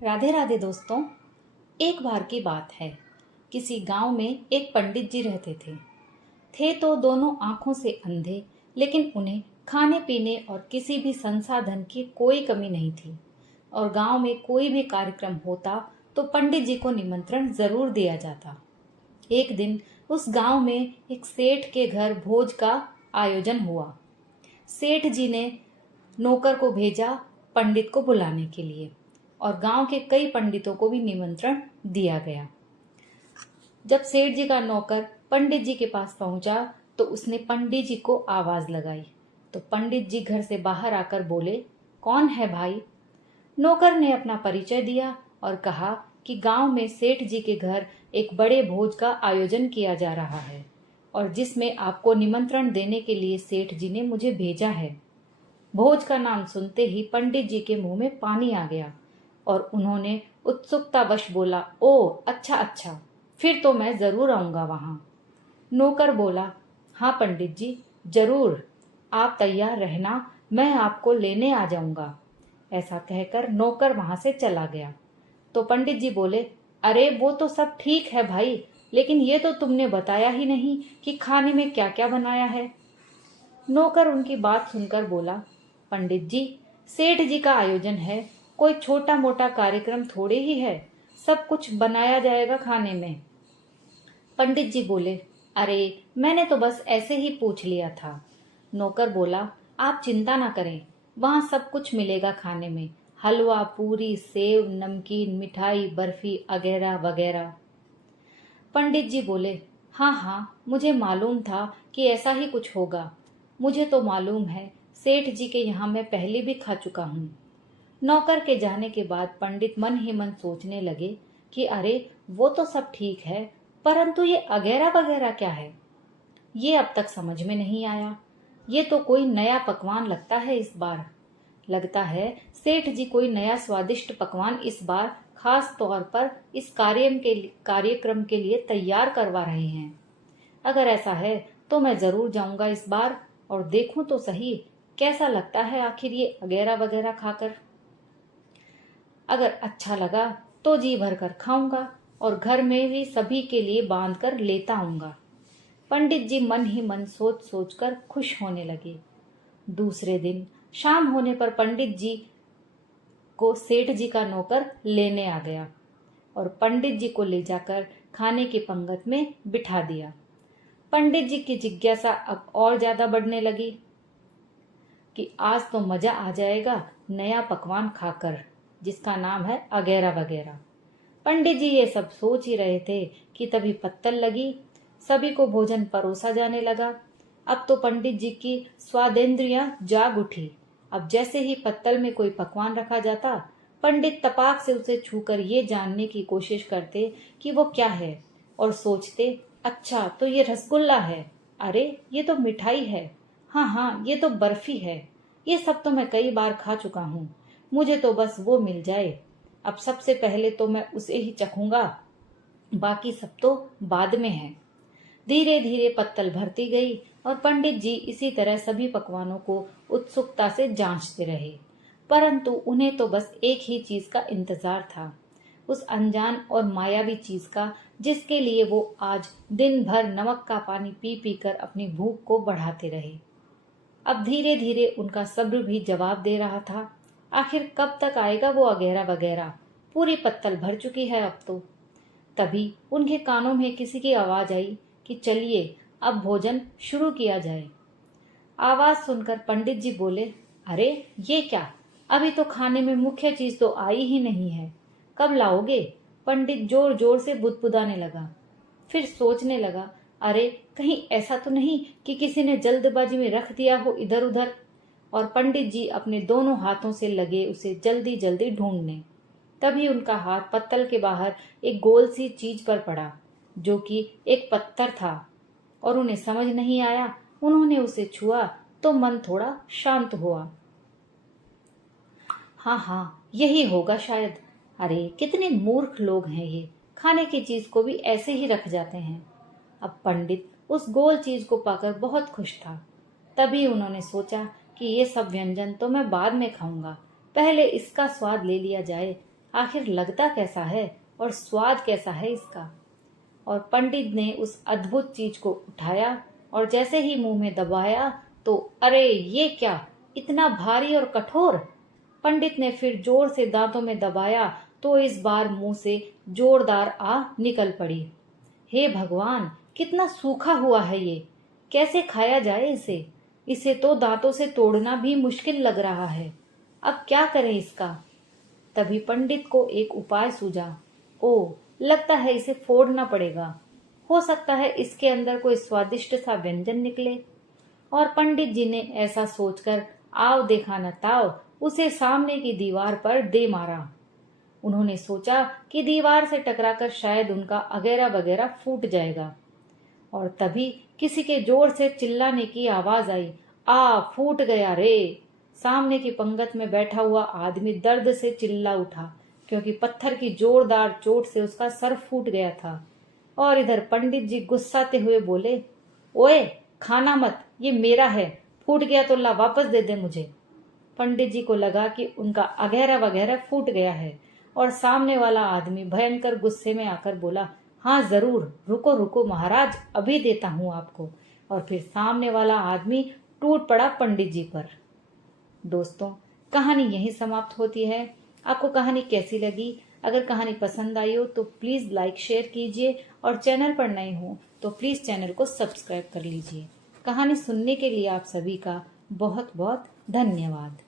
राधे राधे दोस्तों। एक बार की बात है। किसी गांव में एक पंडित जी रहते थे तो दोनों आंखों से अंधे, लेकिन उन्हें खाने पीने और किसी भी संसाधन की कोई कमी नहीं थी। और गांव में कोई भी कार्यक्रम होता तो पंडित जी को निमंत्रण जरूर दिया जाता। एक दिन उस गांव में एक सेठ के घर भोज का आयोजन हुआ। सेठ जी ने नौकर को भेजा पंडित को बुलाने के लिए, और गांव के कई पंडितों को भी निमंत्रण दिया गया। जब सेठ जी का नौकर पंडित जी के पास पहुंचा तो उसने पंडित जी को आवाज लगाई, तो पंडित जी घर से बाहर आकर बोले, कौन है भाई? नौकर ने अपना परिचय दिया और कहा कि गांव में सेठ जी के घर एक बड़े भोज का आयोजन किया जा रहा है, और जिसमें आपको निमंत्रण देने के लिए सेठ जी ने मुझे भेजा है। भोज का नाम सुनते ही पंडित जी के मुंह में पानी आ गया और उन्होंने उत्सुकतावश बोला, ओ अच्छा अच्छा, फिर तो मैं जरूर आऊंगा वहां। नौकर बोला, हाँ पंडित जी जरूर, आप तैयार रहना, मैं आपको लेने आ जाऊंगा। ऐसा कहकर नौकर वहां से चला गया। तो पंडित जी बोले, अरे वो तो सब ठीक है भाई, लेकिन ये तो तुमने बताया ही नहीं कि खाने में क्या क्या बनाया है। नौकर उनकी बात सुनकर बोला, पंडित जी, सेठ जी का आयोजन है, कोई छोटा मोटा कार्यक्रम थोड़े ही है, सब कुछ बनाया जाएगा खाने में। पंडित जी बोले, अरे मैंने तो बस ऐसे ही पूछ लिया था। नौकर बोला, आप चिंता ना करें, वहां सब कुछ मिलेगा खाने में, हलवा पूरी सेव नमकीन मिठाई बर्फी वगैरह वगैरह। पंडित जी बोले, हाँ हाँ मुझे मालूम था कि ऐसा ही कुछ होगा, मुझे तो मालूम है, सेठ जी के यहाँ मैं पहले भी खा चुका हूँ। नौकर के जाने के बाद पंडित मन ही मन सोचने लगे कि अरे वो तो सब ठीक है, परंतु ये अगैरा वगैरह क्या है? ये अब तक समझ में नहीं आया। ये तो कोई नया पकवान लगता है इस बार। लगता है सेठ जी कोई नया स्वादिष्ट पकवान इस बार खास तौर पर इस कार्यक्रम के लिए तैयार करवा रहे हैं। अगर ऐसा है तो मैं जरूर जाऊंगा इस बार, और देखूं तो सही कैसा लगता है आखिर ये वगैरह वगैरह खाकर। अगर अच्छा लगा तो जी भर कर खाऊंगा और घर में भी सभी के लिए बांध कर लेता आऊंगा। पंडित जी मन ही मन सोच सोच कर खुश होने लगे। दूसरे दिन शाम होने पर पंडित जी को सेठ जी का नौकर लेने आ गया और पंडित जी को ले जाकर खाने की पंगत में बिठा दिया। पंडित जी की जिज्ञासा अब और ज्यादा बढ़ने लगी कि आज तो मजा आ जाएगा नया पकवान खाकर, जिसका नाम है अगैरा वगैरह। पंडित जी ये सब सोच ही रहे थे कि तभी पत्तल लगी, सभी को भोजन परोसा जाने लगा। अब तो पंडित जी की स्वादेंद्रियां जाग उठी। अब जैसे ही पत्तल में कोई पकवान रखा जाता, पंडित तपाक से उसे छूकर ये जानने की कोशिश करते कि वो क्या है, और सोचते, अच्छा तो ये रसगुल्ला है, अरे ये तो मिठाई है, हाँ हाँ ये तो बर्फी है, ये सब तो मैं कई बार खा चुका हूँ, मुझे तो बस वो मिल जाए। अब सबसे पहले तो मैं उसे ही चखूंगा, बाकी सब तो बाद में है। धीरे धीरे पत्तल भरती गई और पंडित जी इसी तरह सभी पकवानों को उत्सुकता से जांचते रहे, परंतु उन्हें तो बस एक ही चीज का इंतजार था, उस अनजान और मायावी चीज का, जिसके लिए वो आज दिन भर नमक का पानी पी पी कर अपनी भूख को बढ़ाते रहे। अब धीरे धीरे उनका सब्र भी जवाब दे रहा था। आखिर कब तक आएगा वो वगैरह वगैरह, पूरी पत्तल भर चुकी है अब तो। तभी उनके कानों में किसी की आवाज आई कि चलिए अब भोजन शुरू किया जाए। आवाज सुनकर पंडित जी बोले, अरे ये क्या, अभी तो खाने में मुख्य चीज तो आई ही नहीं है, कब लाओगे? पंडित जोर जोर से बुदबुदाने लगा। फिर सोचने लगा, अरे कहीं ऐसा तो नहीं कि किसी ने जल्दबाजी में रख दिया हो इधर उधर। और पंडित जी अपने दोनों हाथों से लगे उसे जल्दी जल्दी ढूंढने। तभी उनका हाथ पत्तल के बाहर एक गोल सी चीज पर पड़ा, जो कि एक पत्थर था, और उन्हें समझ नहीं आया। उन्होंने उसे छुआ तो मन थोड़ा शांत हुआ। हाँ हाँ यही होगा शायद। अरे कितने मूर्ख लोग हैं ये, खाने की चीज को भी ऐसे ही रख जाते हैं। अब पंडित उस गोल चीज को पाकर बहुत खुश था। तभी उन्होंने सोचा कि ये सब व्यंजन तो मैं बाद में खाऊंगा, पहले इसका स्वाद ले लिया जाए, आखिर लगता कैसा है और स्वाद कैसा है इसका। और पंडित ने उस अद्भुत चीज को उठाया और जैसे ही मुंह में दबाया तो अरे ये क्या, इतना भारी और कठोर। पंडित ने फिर जोर से दांतों में दबाया तो इस बार मुंह से जोरदार आ निकल पड़ी। हे भगवान, कितना सूखा हुआ है ये, कैसे खाया जाए इसे। इसे तो दांतों से तोड़ना भी मुश्किल लग रहा है। अब क्या करें इसका। तभी पंडित को एक उपाय सूझा। ओ, लगता है इसे फोड़ना पड़ेगा, हो सकता है इसके अंदर कोई स्वादिष्ट सा व्यंजन निकले। और पंडित जी ने ऐसा सोचकर आव देखा न ताव उसे सामने की दीवार पर दे मारा। उन्होंने सोचा कि दीवार से टकराकर शायद उनका अगैरा वगैरह फूट जाएगा। और तभी किसी के जोर से चिल्लाने की आवाज आई, आ फूट गया रे। सामने की पंगत में बैठा हुआ आदमी दर्द से चिल्ला उठा, क्योंकि पत्थर की जोरदार चोट से उसका सर फूट गया था। और इधर पंडित जी गुस्साते हुए बोले, ओए खाना मत, ये मेरा है, फूट गया तो ला वापस दे दे मुझे। पंडित जी को लगा कि उनका अगैरा वगैरह फूट गया है और सामने वाला आदमी भयंकर गुस्से में आकर बोला, हाँ जरूर, रुको रुको महाराज, अभी देता हूं आपको। और फिर सामने वाला आदमी टूट पड़ा पंडित जी पर। दोस्तों, कहानी यहीं समाप्त होती है। आपको कहानी कैसी लगी? अगर कहानी पसंद आई हो तो प्लीज लाइक शेयर कीजिए और चैनल पर नए हो तो प्लीज चैनल को सब्सक्राइब कर लीजिए। कहानी सुनने के लिए आप सभी का बहुत बहुत धन्यवाद।